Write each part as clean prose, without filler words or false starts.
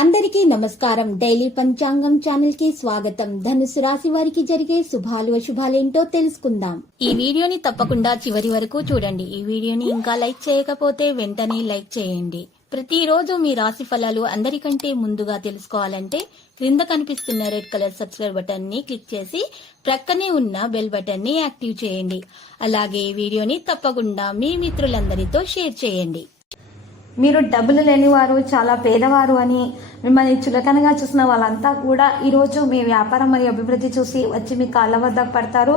అందరికీ నమస్కారం. డైలీ పంచాంగం ఛానల్ కి స్వాగతం. ధనుసు రాశి వారికి జరిగే శుభాలు అశుభాలేంటో తెలుసుకుందాం. ఈ వీడియోని తప్పకుండా చివరి వరకు చూడండి. ఈ వీడియోని ఇంకా లైక్ చేయకపోతే వెంటనే లైక్ చేయండి. ప్రతిరోజు మీ రాశి ఫలాలు అందరికంటే ముందుగా తెలుసుకోవాలంటే క్రింద కనిపిస్తున్న రెడ్ కలర్ సబ్స్క్రైబ్ బటన్ ని క్లిక్ చేసి ప్రక్కనే ఉన్న బెల్ బటన్ ని యాక్టివ్ చేయండి. అలాగే ఈ వీడియోని తప్పకుండా మీ మిత్రులందరితో షేర్ చేయండి. మీరు డబ్బులు లేనివారు, చాలా పేదవారు అని మిమ్మల్ని చులకనగా చూసిన వాళ్ళంతా కూడా ఈరోజు మీ వ్యాపారం మరియు అభివృద్ధి చూసి వచ్చి మీ కాళ్ళ వద్ద పడతారు.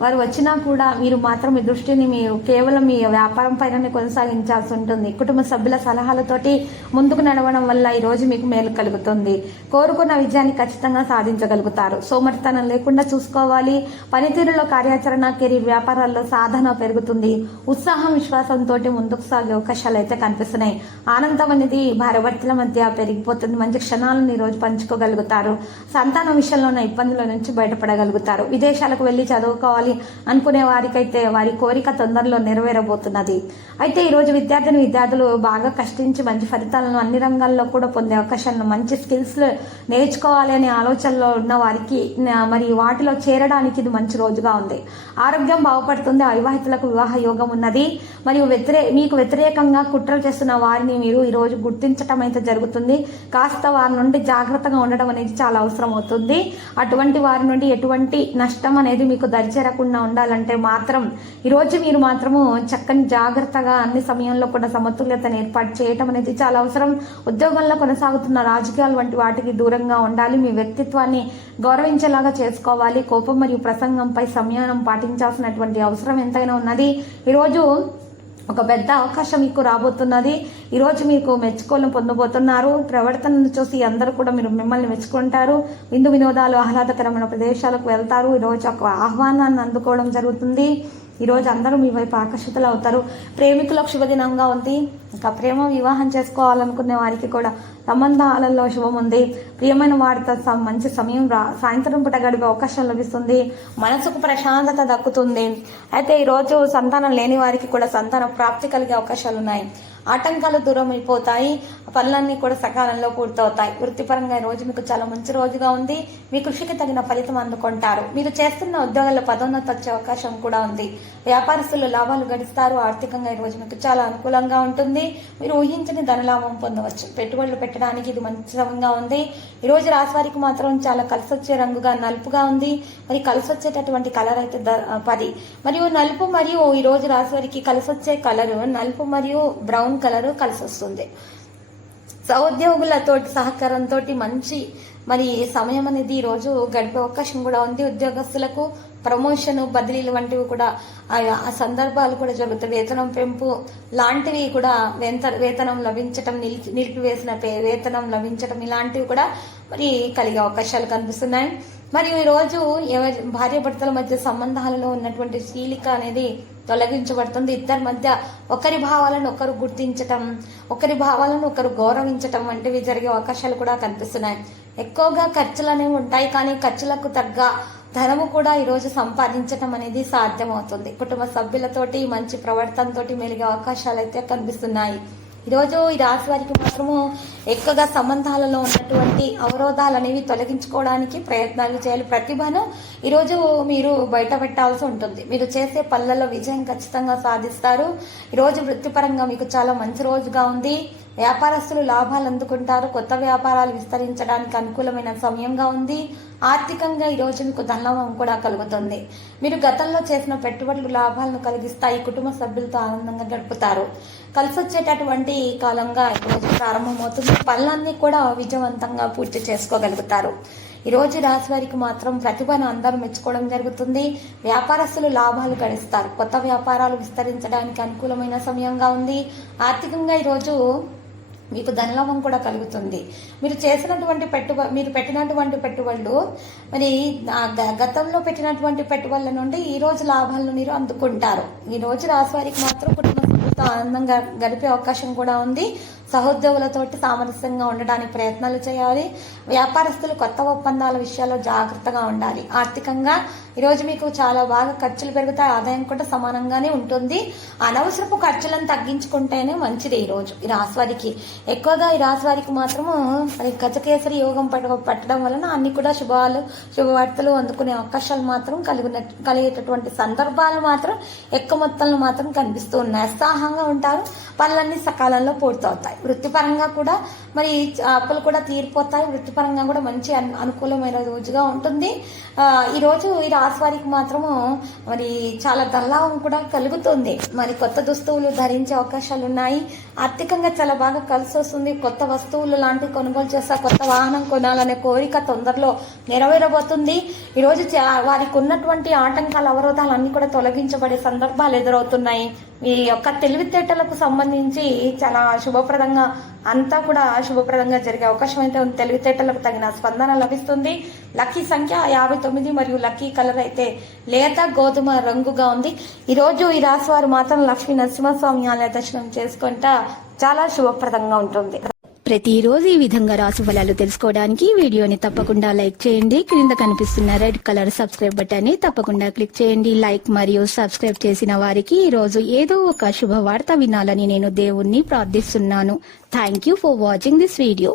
వారు వచ్చినా కూడా మీరు మాత్రం మీ దృష్టిని మీరు కేవలం మీ వ్యాపారం పైన కొనసాగించాల్సి ఉంటుంది. కుటుంబ సభ్యుల సలహాలతోటి ముందుకు నడవడం వల్ల ఈరోజు మీకు మేలు కలుగుతుంది. కోరుకున్న విజయాన్ని ఖచ్చితంగా సాధించగలుగుతారు. సోమరితనం లేకుండా చూసుకోవాలి. పనితీరులో కార్యాచరణ, కెరీర్, వ్యాపారాల్లో సాధన పెరుగుతుంది. ఉత్సాహం, విశ్వాసంతో ముందుకు సాగే అవకాశాలు అయితే కనిపిస్తున్నాయి. ఆనందం అనేది భార్యాభర్తల మధ్య పెరిగిపోతుంది. మంచి క్షణాలను ఈరోజు పంచుకోగలుగుతారు. సంతానం విషయంలో ఉన్న ఇబ్బందుల నుంచి బయటపడగలుగుతారు. విదేశాలకు వెళ్లి చదువుకోవాలి అనుకునే వారికైతే వారి కోరిక తొందరలో నెరవేరబోతున్నది. అయితే ఈరోజు విద్యార్థులు బాగా కష్టించి మంచి ఫలితాలను అన్ని రంగాల్లో కూడా పొందే అవకాశాలను, మంచి స్కిల్స్ నేర్చుకోవాలి అనే ఆలోచనలో ఉన్న వారికి మరి వాటిలో చేరడానికి ఇది మంచి రోజుగా ఉంది. ఆరోగ్యం బాగుపడుతుంది. అవివాహితులకు వివాహ యోగం ఉన్నది. మరియు మీకు వ్యతిరేకంగా కుట్రలు చేస్తున్న వారిని మీరు ఈరోజు గుర్తించటం అయితే జరుగుతుంది. కాస్త వారి నుండి జాగ్రత్తగా ఉండడం అనేది చాలా అవసరం అవుతుంది. అటువంటి వారి నుండి ఎటువంటి నష్టం అనేది మీకు దరిచేరకుండా ఉండాలంటే మాత్రం ఈరోజు మీరు మాత్రము చక్కని జాగ్రత్తగా అన్ని సమయంలో కూడా సమతుల్యతను ఏర్పాటు చేయటం అనేది చాలా అవసరం. ఉద్యోగంలో కొనసాగుతున్న రాజకీయాలు వంటి వాటికి దూరంగా ఉండాలి. మీ వ్యక్తిత్వాన్ని గౌరవించేలాగా చేసుకోవాలి. కోపం మరియు ప్రసంగంపై సంయమనం పాటించాల్సినటువంటి అవసరం ఎంతైనా ఉన్నది. ఈరోజు ఒక పెద్ద అవకాశం మీకు రాబోతున్నది. ఈరోజు మీకు మెచ్చుకోలు పొందబోతున్నారు. ప్రవర్తనను చూసి అందరూ కూడా మిమ్మల్ని మెచ్చుకుంటారు. విందు వినోదాలు, ఆహ్లాదకరమైన ప్రదేశాలకు వెళ్తారు. ఈరోజు ఒక ఆహ్వానాన్ని అందుకోవడం జరుగుతుంది. ఈరోజు అందరూ మీ వైపు ఆకర్షితులు అవుతారు. ప్రేమికులకు శుభదినంగా ఉంది. ఇంకా ప్రేమ వివాహం చేసుకోవాలనుకునే వారికి కూడా సంబంధాలలో శుభం ఉంది. ప్రియమైన వారితో మంచి సమయం సాయంత్రం పూట గడిపే అవకాశం లభిస్తుంది. మనసుకు ప్రశాంతత దక్కుతుంది. అయితే ఈరోజు సంతానం లేని వారికి కూడా సంతాన ప్రాప్తి కలిగే అవకాశాలు ఉన్నాయి. ఆటంకాలు దూరం అయిపోతాయి. పనులన్నీ కూడా సకాలంలో పూర్తవుతాయి. వృత్తిపరంగా ఈ రోజు మీకు చాలా మంచి రోజుగా ఉంది. మీ కృషికి తగిన ఫలితం అందుకుంటారు. మీరు చేస్తున్న ఉద్యోగాల్లో పదోన్నతి వచ్చే అవకాశం కూడా ఉంది. వ్యాపారస్తులు లాభాలు గడిస్తారు. ఆర్థికంగా ఈ రోజు మీకు చాలా అనుకూలంగా ఉంటుంది. మీరు ఊహించని ధనలాభం పొందవచ్చు. పెట్టుబడులు పెట్టడానికి ఇది మంచి సమయంగా ఉంది. ఈ రోజు రాశి వారికి మాత్రం చాలా కలిసి వచ్చే రంగుగా నలుపుగా ఉంది. మరి కలిసి వచ్చేటటువంటి కలర్ అయితే 10 మరియు నలుపు, మరియు ఈ రోజు రాశి వారికి కలిసి వచ్చే కలర్ నలుపు మరియు బ్రౌన్ కలర్ కలిసి వస్తుంది. సహోద్యోగులతో సహకారంతో మంచి మరి సమయం అనేది ఈ రోజు గడిపే అవకాశం కూడా ఉంది. ఉద్యోగస్తులకు ప్రమోషన్, బదిలీలు వంటివి కూడా ఆ సందర్భాలు కూడా జరుగుతాయి. వేతనం పెంపు లాంటివి కూడా, వేతనం లభించటం, నిలిపివేసిన వేతనం లభించటం ఇలాంటివి కూడా మరి కలిగే అవకాశాలు కనిపిస్తున్నాయి. మరియు ఈరోజు భార్యాభర్తల మధ్య సంబంధాలలో ఉన్నటువంటి శీలిక అనేది తొలగించబడుతుంది. ఇద్దరి మధ్య ఒకరి భావాలను ఒకరు గుర్తించటం, ఒకరి భావాలను ఒకరు గౌరవించటం వంటివి జరిగే అవకాశాలు కూడా కనిపిస్తున్నాయి. ఎక్కువగా ఖర్చులు అనేవి ఉంటాయి, కానీ ఖర్చులకు తగ్గ ధనము కూడా ఈరోజు సంపాదించటం అనేది సాధ్యమవుతుంది. కుటుంబ సభ్యులతోటి మంచి ప్రవర్తనతోటి మెలిగే అవకాశాలు అయితే కనిపిస్తున్నాయి. ఈరోజు ఈ రాశి వారికి మాత్రము ఎక్కువగా సంబంధాలలో ఉన్నటువంటి అవరోధాలు అనేవి తొలగించుకోవడానికి ప్రయత్నాలు చేయాలి. ప్రతిభను ఈరోజు మీరు బయట పెట్టాల్సి ఉంటుంది. మీరు చేసే పనులలో విజయం ఖచ్చితంగా సాధిస్తారు. ఈరోజు వృత్తిపరంగా మీకు చాలా మంచి రోజుగా ఉంది. వ్యాపారస్తులు లాభాలు అందుకుంటారు. కొత్త వ్యాపారాలు విస్తరించడానికి అనుకూలమైన సమయంగా ఉంది. ఆర్థికంగా ఈరోజు మీకు ధనలాభం కూడా కలుగుతుంది. మీరు గతంలో చేసిన పెట్టుబడులు లాభాలను కలిగిస్తాయి. కుటుంబ సభ్యులతో ఆనందంగా గడుపుతారు. కలిసి వచ్చేటటువంటి కాలంగా ఈరోజు ప్రారంభమవుతుంది. పనులన్నీ కూడా విజయవంతంగా పూర్తి చేసుకోగలుగుతారు. ఈరోజు రాశి వారికి మాత్రం ప్రతిభను అందరూ మెచ్చుకోవడం జరుగుతుంది. వ్యాపారస్తులు లాభాలు గడిస్తారు. కొత్త వ్యాపారాలు విస్తరించడానికి అనుకూలమైన సమయంగా ఉంది. ఆర్థికంగా ఈరోజు మీకు ధనలాభం కూడా కలుగుతుంది. మీరు పెట్టినటువంటి పెట్టుబడులు మరి గతంలో పెట్టినటువంటి పెట్టుబడుల నుండి ఈ రోజు లాభాలను మీరు అందుకుంటారు. ఈ రోజు రాశి వారికి మాత్రం కుటుంబ సభ్యులతో ఆనందంగా గడిపే అవకాశం కూడా ఉంది. సహోద్యోగులతోటి సామరస్యంగా ఉండడానికి ప్రయత్నాలు చేయాలి. వ్యాపారస్తులు కొత్త ఒప్పందాల విషయాల్లో జాగ్రత్తగా ఉండాలి. ఆర్థికంగా ఈరోజు మీకు చాలా బాగా ఖర్చులు పెరుగుతాయి, ఆదాయం కూడా సమానంగానే ఉంటుంది. అనవసరపు ఖర్చులను తగ్గించుకుంటేనే మంచిది ఈరోజు ఈ రాశి వారికి. ఎక్కువగా ఈ రాశి వారికి మాత్రము మరి గజకేసరి యోగం పట్టడం వలన అన్ని కూడా శుభవార్తలు అందుకునే అవకాశాలు మాత్రం కలిగేటటువంటి సందర్భాలు మాత్రం ఎక్కువ మొత్తంలో మాత్రం కనిపిస్తూ ఉన్నాయి. ఉత్సాహంగా ఉంటారు, పనులన్నీ సకాలంలో పూర్తవుతాయి. వృత్తిపరంగా కూడా మరి అప్పులు కూడా తీరిపోతాయి. వృత్తిపరంగా కూడా మంచి అనుకూలమైన రోజుగా ఉంటుంది. ఈ రోజు ఈ రాశి వారికి మాత్రము మరి చాలా దల్లాభం కూడా కలుగుతుంది. మరి కొత్త దుస్తువులు ధరించే అవకాశాలు ఉన్నాయి. ఆర్థికంగా చాలా బాగా కలిసి వస్తుంది. కొత్త వస్తువులు లాంటివి కొనుగోలు చేస్తా, కొత్త వాహనం కొనాలనే కోరిక తొందరలో నెరవేరబోతుంది. ఈరోజు వారికి ఉన్నటువంటి ఆటంకాలు, అవరోధాలు అన్ని కూడా తొలగించబడే సందర్భాలు ఎదురవుతున్నాయి. మీ యొక్క తెలివితేటలకు సంబంధించి చాలా శుభప్రదంగా అంతా కూడా శుభప్రదంగా జరిగే అవకాశం అయితే ఉంది. తెలివితేటలకు తగిన స్పందన లభిస్తుంది. లక్కీ సంఖ్య 59 మరియు లక్కీ కలర్ అయితే లేత గోధుమ రంగుగా ఉంది. ఈరోజు ఈ రాశి వారు మాత్రం లక్ష్మీ నరసింహస్వామి ఆలయ దర్శనం చేసుకుంటా చాలా శుభప్రదంగా ఉంటుంది. ప్రతిరోజు ఈ విధంగా రాశి ఫలాలు తెలుసుకోవడానికి వీడియోని తప్పకుండా లైక్ చేయండి. క్రింద కనిపిస్తున్న రెడ్ కలర్ సబ్స్క్రైబ్ బటన్ ని తప్పకుండా క్లిక్ చేయండి. లైక్ మరియు సబ్స్క్రైబ్ చేసిన వారికి ఈ రోజు ఏదో ఒక శుభవార్త వినాలని నేను దేవుణ్ణి ప్రార్థిస్తున్నాను. Thank you for watching this video.